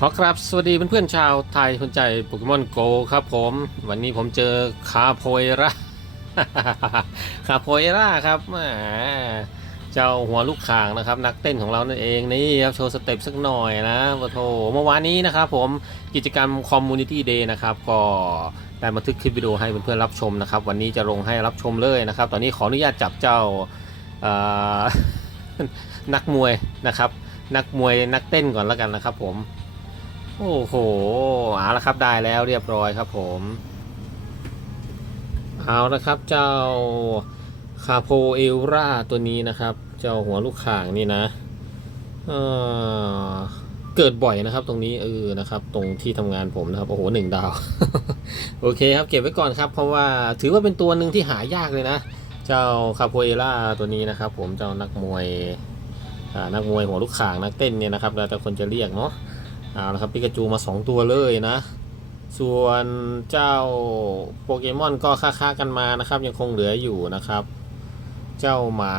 ขอครับสวัสดีเพื่อนๆชาวไทยคนใจโปเกมอนโกครับผม วันนี้ผมเจอคาโพเอราคาโพเอราครับแหมเจ้าหัวลูกข่างนะครับ นักเต้นของเรานั่นเองนี่ครับโชว์สเต็ปสักหน่อยนะโอ้โถเมื่อวานนี้นะครับผมกิจกรรมคอมมูนิตี้เดย์นะครับ ก็ได้บันทึกคลิปวิดีโอให้เพื่อนๆรับชมนะครับ วันนี้จะลงให้รับชมเลยนะครับ ตอนนี้ขออนุญาตจับเจ้านักมวยนะครับ นักมวยนักเต้นก่อนแล้วกันนะครับผม โอ้โหเอาละครับได้แล้วเรียบร้อยครับผม เอาละครับเจ้าคาโพเอลราตัวนี้นะครับ เจ้าหัวลูกข่างนี่นะเเกิดบ่อยนะครับตรงนี้เออนะครับ ตรงที่ทำงานผมนะครับโอ้โหหนึ่งดาว โอเคครับเก็บไว้ก่อนครับ เพราะว่าถือว่าเป็นตัวหนึ่งที่หายากเลยนะ เจ้าคาโพเอล่าตัวนี้นะครับ ผมเจ้านักมวยนักมวยหัวลูกข่างนักเต้นเนี่ยนะครับแล้วแต่คนจะเรียกเนาะ เอาละครับปิกาจูมา 2 ตัวเลยนะ ส่วนเจ้าโปเกมอนก็ค่าๆกันมานะครับ ยังคงเหลืออยู่นะครับ เจ้าหมา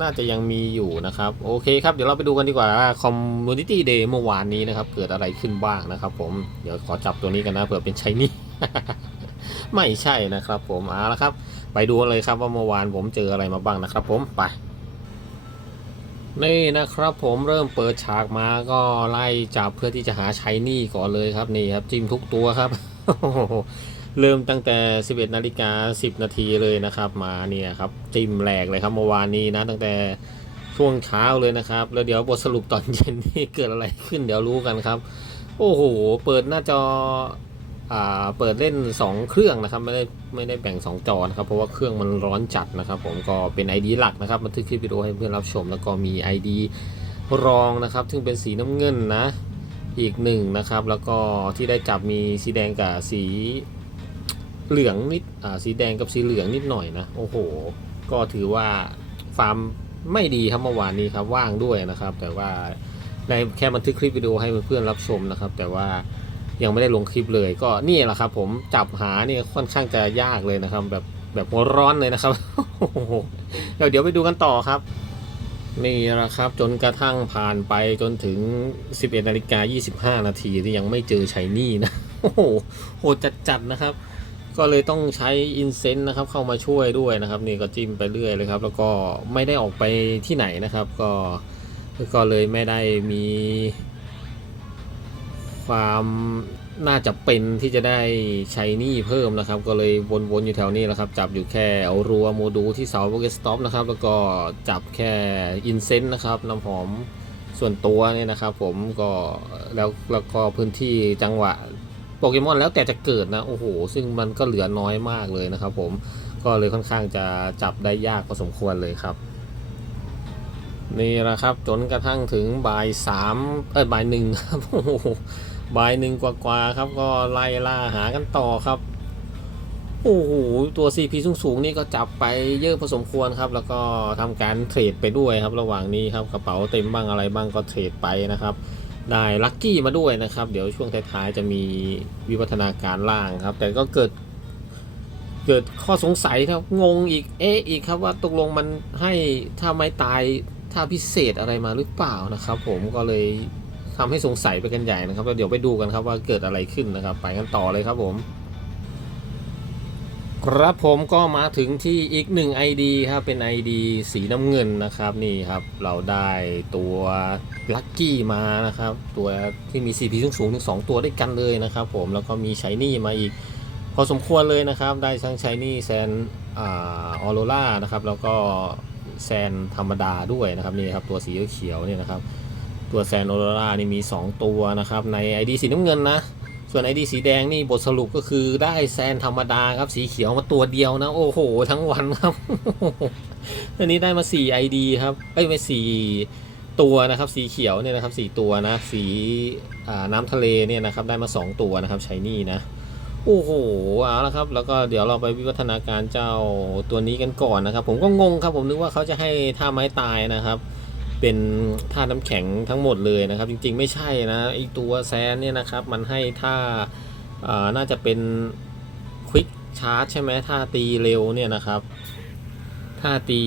น่าจะยังมีอยู่นะครับ โอเคครับ เดี๋ยวเราไปดูกันดีกว่าคอมมูนิตี้เดย์เมื่อวานนี้นะครับ เกิดอะไรขึ้นบ้างนะครับ ผมเดี๋ยวขอจับตัวนี้กันนะเผื่อเป็นชายนี่ไม่ใช่นะครับ ผมเอาละครับ ไปดูกันเลยครับว่าเมื่อวานผมเจออะไรมาบ้างนะครับ ผมไป นี่นะครับผมเริ่มเปิดฉากมาก็ไล่จับเพื่อที่จะหาใช้หนี่ก่อนเลยครับนี่ครับจิ้มทุกตัวครับ เริ่มตั้งแต่ 11นาฬิกา10 นาทีเลยนะครับ มาเนี่ยครับจิ้มแหลกเลยครับเมื่อวานนี้นะ ตั้งแต่ช่วงเช้าเลยนะครับ แล้วเดี๋ยวบทสรุปตอนเย็นนี่เกิดอะไรขึ้นเดี๋ยวรู้กันครับ โอ้โห เปิดหน้าจอ เปิดเล่น 2 เครื่องนะครับไม่ได้ไม่ได้แบ่ง 2 จอนะครับเพราะว่าเครื่องมันร้อนจัดนะครับ ผมก็เป็น ID หลักนะครับบันทึกคลิปวิดีโอให้เพื่อนรับชม แล้วก็มี ID รองนะครับ ซึ่งเป็นสีน้ำเงินนะอีกหนึ่งนะครับ แล้วก็ที่ได้จับมีสีแดงกับสีเหลืองนิดสีแดงกับสีเหลืองนิดหน่อยนะโอ้โห ก็ถือว่าฟาร์มไม่ดีครับเมื่อวานนี้ครับว่างด้วยนะครับ แต่ว่าได้แค่บันทึกคลิปวิดีโอให้เพื่อนรับชมนะครับ แต่ว่า ยังไม่ได้ลงคลิปเลย ก็นี่แหละครับ ผมจับหานี่ค่อนข้างจะยากเลยนะครับ แบบแบบหัวร้อนเลยนะครับเดี๋ยวเดี๋ยวไปดูกันต่อครับนี่แหละครับจนกระทั่งผ่านไปจนถึง 11นาฬิกา25 นาทีที่ยังไม่เจอชัยนี่นะโอ้โหโหดจัดนะครับ ก็เลยต้องใช้อินเซนต์นะครับเข้ามาช่วยด้วยนะครับ นี่ก็จิ้มไปเรื่อยเลยครับ แล้วก็ไม่ได้ออกไปที่ไหนนะครับ ก็ก็เลยไม่ได้มี ความน่าจะเป็นที่จะได้ใช้นี้เพิ่มนะครับ ก็เลยวนๆอยู่แถวนี้แหละครับ จับอยู่แค่เอารัวโมดูลที่เสาโปเกสต็อปนะครับ แล้วก็จับแค่อินเซนต์นะครับน้ำหอมส่วนตัวเนี่ยนะครับ ผมก็แล้วแล้วก็พื้นที่จังหวะโปเกมอนแล้วแต่จะเกิดนะโอ้โห ซึ่งมันก็เหลือน้อยมากเลยนะครับ ผมก็เลยค่อนข้างจะจับได้ยากพอสมควรเลยครับนี่แหละครับจนกระทั่งถึงบ่ายสามเอ้ยบ่ายหนึ่งครับโอ้โห บ่ายหนึ่งกว่าๆครับ ก็ไล่ล่าหากันต่อครับ โอ้โห ตัว CP สูงๆนี่ก็จับไปเยอะพอสมควรครับ แล้วก็ทำการเทรดไปด้วยครับ ระหว่างนี้ครับกระเป๋าเต็มบ้างอะไรบ้างก็เทรดไปนะครับ ได้ลัคกี้มาด้วยนะครับ เดี๋ยวช่วงท้ายๆจะมีวิวัฒนาการล่างครับ แต่ก็เกิดเกิดข้อสงสัยครับงงอีกเอ๊ะอีกครับว่าตกลงมันให้ถ้าไม่ตายถ้าพิเศษอะไรมาหรือเปล่านะครับ ผมก็เลย ทำให้สงสัยไปกันใหญ่นะครับแล้วเดี๋ยวไปดูกันครับว่าเกิดอะไรขึ้นนะครับ ไปกันต่อเลยครับผม ครับผมก็มาถึงที่อีกหนึ่ง ID ครับเป็น ID สีน้ำเงินนะครับนี่ครับเราได้ตัวลัคกี้มานะครับ ตัวที่มี CP สูงสูงถึงสองตัวด้วยกันเลยนะครับผมแล้วก็มีชายนี่มาอีก พอสมควรเลยนะครับ ได้ทั้งชายนี่แซนออโรล่านะครับแล้วก็แซนธรรมดาด้วยนะครับนี่ครับตัวสีเขียวเนี่ยนะครับ ตัวแซนออโรล่านี่มี 2 ตัวนะครับ ใน ID สีน้ำเงินนะ ส่วน ID สีแดงนี่บทสรุปก็คือได้แซนธรรมดาครับสีเขียวมาตัวเดียวนะ โอ้โห ทั้งวันครับ อันนี้ได้มา 4 ID ครับเอ้ยไม่4ตัวนะครับ สีเขียวเนี่ยนะครับ4ตัวนะ สีน้ำทะเลเนี่ยนะครับได้มา 2 ตัวนะครับชายนี่นะโอ้โหเอาละครับ แล้วก็เดี๋ยวเราไปวิวัฒนาการเจ้าตัวนี้กันก่อนนะครับ ผมก็งงครับ ผมนึกว่าเขาจะให้ท่าไม้ตายนะครับ เป็นท่าน้ำแข็งทั้งหมดเลยนะครับ จริงๆไม่ใช่นะไอตัวแซนเนี่ยนะครับ มันให้ท่าอ่าน่าจะเป็นควิกชาร์จใช่ไหมท่าตีเร็วเนี่ยนะครับท่าตี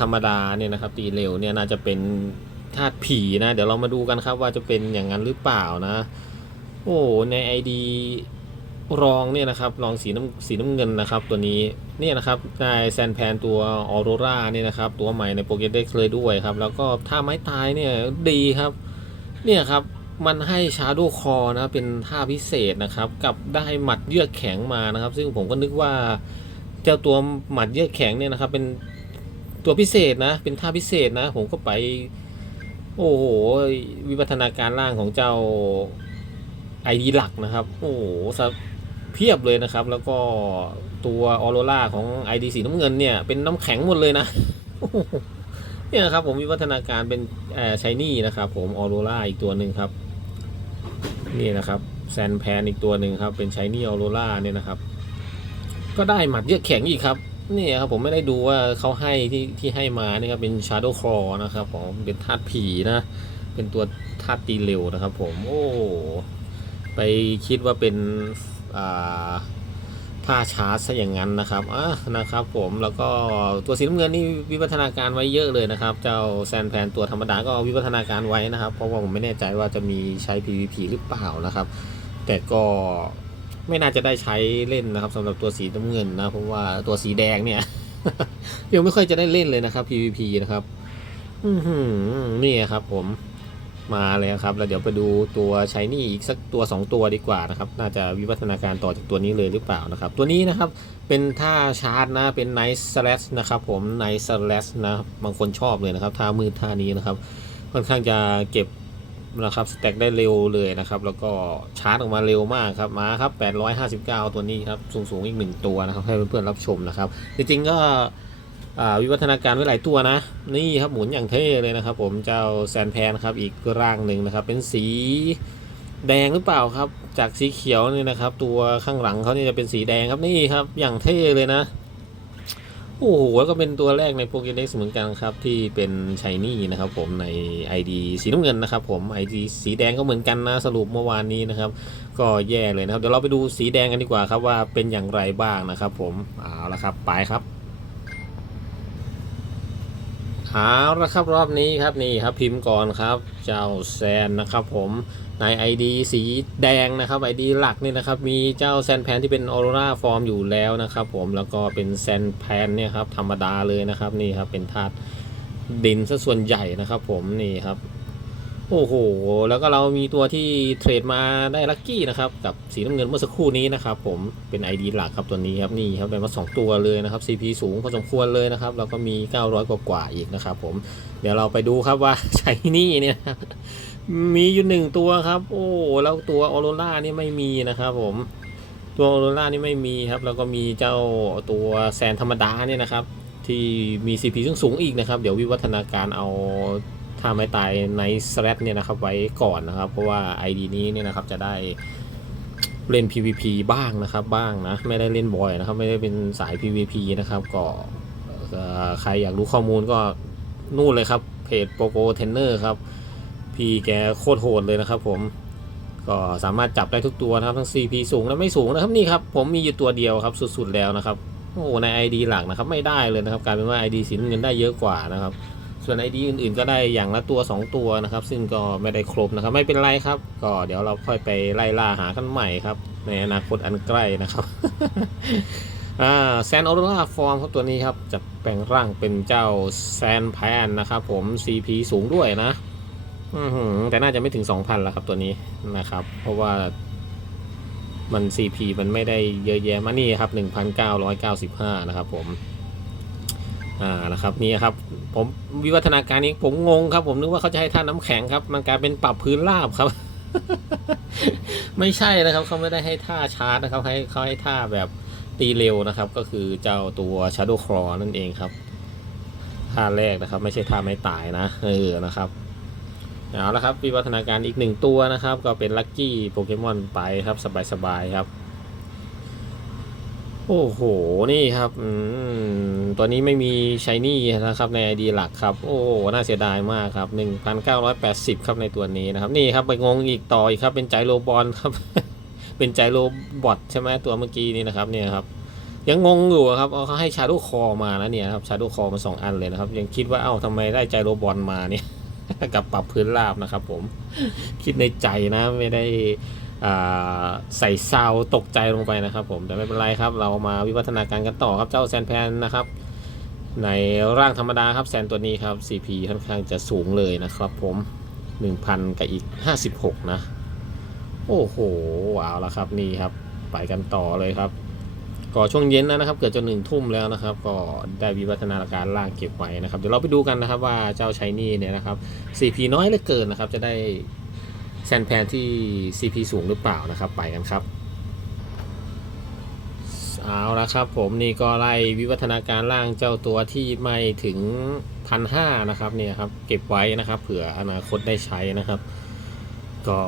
ธรรมดาเนี่ยนะครับ ตีเร็วเนี่ยน่าจะเป็นท่าผีนะ เดี๋ยวเรามาดูกันครับว่าจะเป็นอย่างนั้นหรือเปล่านะ โอ้ใน ID รองเนี่ยนะครับรองสีน้ำสีน้ำเงินนะครับตัวนี้เนี่ยนะครับได้แซนแพนตัวออโรราเนี่ยนะครับตัวใหม่ในโปเกเด็กเลยด้วยครับ แล้วก็ท่าไม้ตายเนี่ยดีครับ เนี่ยครับมันให้ชาโดคอนะเป็นท่าพิเศษนะครับกับได้หมัดเยือกแข็งมานะครับ ซึ่งผมก็นึกว่าเจ้าตัวหมัดเยือกแข็งเนี่ยนะครับเป็นตัวพิเศษนะ เป็นท่าพิเศษนะ ผมก็ไป โอ้โหวิวัฒนาการร่างของเจ้าไอดีหลักนะครับ โอ้โห เพียบเลยนะครับ แล้วก็ตัวออโรราของไอดีสีน้ำเงินเนี่ย เป็นน้ำแข็งหมดเลยนะ เนี่ยครับผมวิวัฒนาการเป็นเอ่อชายนี่นะครับผมออโรราอีกตัวหนึ่งครับ นี่นะครับแซนแพนอีกตัวหนึ่งครับ เป็นชายนี่ออโรราเนี่ยนะครับ ก็ได้หมัดเยอะแข็งอีกครับนี่ครับผมไม่ได้ดูว่าเขาให้ที่ที่ให้มานี่ครับเป็น Shadow Claw นะครับผมเป็นธาตุผีนะ เป็นตัวธาตุตีเร็วนะครับผม โอ้ ไปคิดว่าเป็น ผ้าชาร์จซะอย่างนั้นนะครับอะนะครับ ผมแล้วก็ตัวสีน้ำเงินนี่วิวัฒนาการไว้เยอะเลยนะครับ เจ้าแซนแพนตัวธรรมดาก็วิวัฒนาการไว้นะครับ เพราะว่าผมไม่แน่ใจว่าจะมีใช้ PVP หรือเปล่านะครับ แต่ก็ไม่น่าจะได้ใช้เล่นนะครับสำหรับตัวสีน้ำเงินนะเพราะว่าตัวสีแดงเนี่ยยังไม่ค่อยจะได้เล่นเลยนะครับ PVP นะครับ อืนี่ครับผม มาเลยครับ แล้วเดี๋ยวไปดูตัวใช้นี่อีกสักตัว 2 ตัวดีกว่านะครับ น่าจะวิวัฒนาการต่อจากตัวนี้เลยหรือเปล่านะครับ ตัวนี้นะครับเป็นท่าชาร์จนะ เป็นไนท์สแลชนะครับผมไนท์สแลชนะบางคนชอบเลยนะครับท่ามือท่านี้นะครับค่อนข้างจะเก็บนะครับสแต็กได้เร็วเลยนะครับ แล้วก็ชาร์จออกมาเร็วมากครับมาครับ859 ตัวนี้ครับสูงสูงๆอีกหนึ่งตัวนะครับให้เพื่อนๆรับชมนะครับ จริงๆก็ วิวัฒนาการไว้หลายตัวนะ นี่ครับหมุนอย่างเท่เลยนะครับ ผมเจ้าแซนแพนครับอีกร่างหนึ่งนะครับ เป็นสีแดงหรือเปล่าครับ จากสีเขียวนี่นะครับ ตัวข้างหลังเขานี่จะเป็นสีแดงครับนี่ครับ อย่างเท่เลยนะโอ้โหแล้วก็เป็นตัวแรกในโปเกเด็กเหมือนกันครับ ที่เป็นชายนี่นะครับ ผมใน ID สีน้ำเงินนะครับ ผม ID สีแดงก็เหมือนกันนะสรุปเมื่อวานนี้นะครับ ก็แย่เลยนะครับ เดี๋ยวเราไปดูสีแดงกันดีกว่าครับว่าเป็นอย่างไรบ้างนะครับ ผมเอาละครับไปครับ เอาละครับรอบนี้ครับนี่ครับพิมพ์ก่อนครับ เจ้าแซนนะครับผมใน ID สีแดงนะครับ ID หลักนี่นะครับ มีเจ้าแซนแพนที่เป็นออโรราฟอร์มอยู่แล้วนะครับผมแล้วก็เป็นแซนแพนเนี่ยครับธรรมดาเลยนะครับนี่ครับเป็นธาตุดินซะส่วนใหญ่นะครับผมนี่ครับ โอ้โห แล้วก็เรามีตัวที่เทรดมาได้ลัคกี้นะครับ กับสีน้ำเงินเมื่อสักครู่นี้นะครับ ผมเป็น ID หลักครับตัวนี้ครับนี่ครับได้มา 2 ตัวเลยนะครับ CP สูงพอสมควรเลยนะครับ แล้วก็มี 900 กว่ากว่าอีกนะครับผมเดี๋ยวเราไปดูครับว่าใช้นี่เนี่ยมีอยู่หนึ่งตัวครับ โอ้แล้วตัวออโรรานี่ไม่มีนะครับ ผมตัวออโรรานี่ไม่มีครับ แล้วก็มีเจ้าตัวแซนธรรมดาเนี่ยนะครับ ที่มี CP ซึ่งสูงอีกนะครับ เดี๋ยววิวัฒนาการเอาาไม่ตายในสแลตเนี่ยนะครับไว้ก่อนนะครับ เพราะว่า ID นี้เนี่ยนะครับจะได้เล่น PVP บ้างนะครับบ้างนะไม่ได้เล่นบ่อยนะครับ ไม่ได้เป็นสาย PVP นะครับก็ใครอยากรู้ข้อมูลก็นู่นเลยครับเพจโปโกเทนเนอร์ครับพี่แกโคตรโหดเลยนะครับ ผมก็สามารถจับได้ทุกตัวนะครับทั้ง CP สูงและไม่สูงนะครับนี่ครับผมมีอยู่ตัวเดียวครับสุดๆแล้วนะครับโอ้ใน ID หลักนะครับไม่ได้เลยนะครับกลายเป็นว่า ID สีน้ำเงินได้เยอะกว่านะครับ ส่วน ID อื่นๆ ก็ได้อย่างละตัว 2 ตัวนะครับ ซึ่งก็ไม่ได้ครบนะครับ ไม่เป็นไรครับ ก็เดี๋ยวเราค่อยไปไล่ล่าหากันใหม่ครับ ในอนาคตอันใกล้นะครับแซนออโรราฟอร์มครับตัวนี้ครับ จะแปลงร่างเป็นเจ้าแซนแพนนะครับผม CP สูงด้วยนะแต่น่าจะไม่ถึง 2,000แล้วครับตัวนี้นะครับ เพราะว่ามัน CP มันไม่ได้เยอะแยะมานี่ครับ 1,995 นะครับผม อ่านะครับนี่ครับผมวิวัฒนาการนี้ผมงงครับ ผมนึกว่าเขาจะให้ท่าน้ำแข็งครับ มันกลายเป็นปรับพื้นราบครับ ไม่ใช่นะครับเขาไม่ได้ให้ท่าชาร์จนะครับให้เขาให้ท่าแบบตีเร็วนะครับ ก็คือเจ้าตัว Shadow Claw นั่นเองครับท่าแรกนะครับ ไม่ใช่ท่าไม่ตายนะเออนะครับเอาละครับวิวัฒนาการอีกหนึ่งตัวนะครับ ก็เป็นลัคกี้โปเกมอนไปครับสบายๆครับ โอ้โห นี่ครับตัวนี้ไม่มีชายนี่นะครับใน ID หลักครับ โอ้ น่าเสียดายมากครับ 1,980 ครับในตัวนี้นะครับ นี่ครับไปงงอีกต่ออีกครับ เป็นใจโรบอลครับ เป็นใจโรบอทใช่ไหมตัวเมื่อกี้นี้นะครับ เนี่ยครับ ยังงงอยู่ครับ เขาให้ชา d ดคอมานะเนี่ยครับ ชา d ดคอมาสองอันเลยนะครับ ยังคิดว่า เอ้าทำไมได้ใจโรบอลมาเนี่ย กับปรับพื้นราบนะครับ ผม คิดในใจนะ ไม่ได้ ใส่ซาวตกใจลงไปนะครับผมแต่ไม่เป็นไรครับ เรามาวิวัฒนาการกันต่อครับเจ้าแซนแพนนะครับ ในร่างธรรมดาครับแซนตัวนี้ครับ CP ค่อนข้างจะสูงเลยนะครับผม 1,000 กับอีก 56 นะ โอ้โหว้าวแล้วครับนี่ครับ ไปกันต่อเลยครับก็ช่วงเย็นแล้วนะครับ เกิดจนหนึ่งทุ่มแล้วนะครับ ก็ได้วิวัฒนาการล่างเก็บไว้นะครับ เดี๋ยวเราไปดูกันนะครับว่าเจ้าชายนี่เนี่ยนะครับ CP น้อยเหลือเกินนะครับ จะได้ แซนแพนที่ CP สูงหรือเปล่านะครับ ไปกันครับ เอาละครับผมนี่ก็ไล่วิวัฒนาการล่างเจ้าตัวที่ไม่ถึงพันห้านะครับเนี่ยครับเก็บไว้นะครับ เผื่ออนาคตได้ใช้นะครับ ก็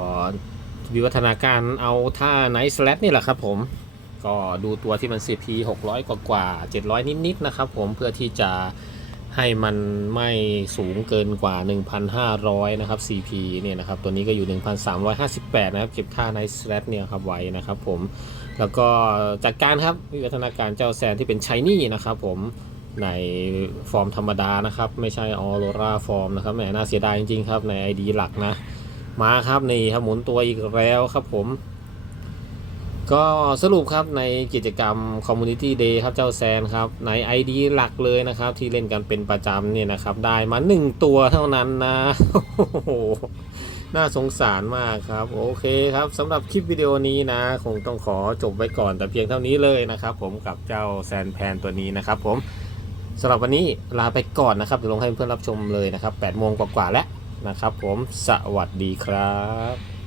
วิวัฒนาการเอาท่าไนท์สแลนี่แหละครับผมก็ดูตัวที่มัน CP 600 กว่ากว่า700 นิดๆนะครับผมเพื่อที่จะ ให้มันไม่สูงเกินกว่า 1,500 นะครับ CP เนี่ยนะครับตัวนี้ก็อยู่ 1,358 นะครับ เก็บท่าไนสแลเนี่ยครับไว้นะครับผมแล้วก็จัดการครับวิวัฒนาการเจ้าแซนที่เป็นชายนี่นะครับผมในฟอร์มธรรมดานะครับ ไม่ใช่ออโรราฟอร์มนะครับแหมน่าเสียดายจริงๆครับใน ID หลักนะ มาครับนี่ครับหมุนตัวอีกแล้วครับผม ก็สรุปครับในกิจกรรม Community Day ครับเจ้าแซนครับ ใน ID หลักเลยนะครับ ที่เล่นกันเป็นประจำเนี่ยนะครับ ได้มา 1 ตัวเท่านั้นนะโอ้โหน่าสงสารมากครับ โอเคครับสำหรับคลิปวิดีโอนี้นะ คงต้องขอจบไว้ก่อนแต่เพียงเท่านี้เลยนะครับ ผมกับเจ้าแซนแพนตัวนี้นะครับผมสำหรับวันนี้ลาไปก่อนนะครับเดี๋ยวลงให้เพื่อนรับชมเลยนะครับ8โมงกว่าๆแล้วนะครับ ผมสวัสดีครับ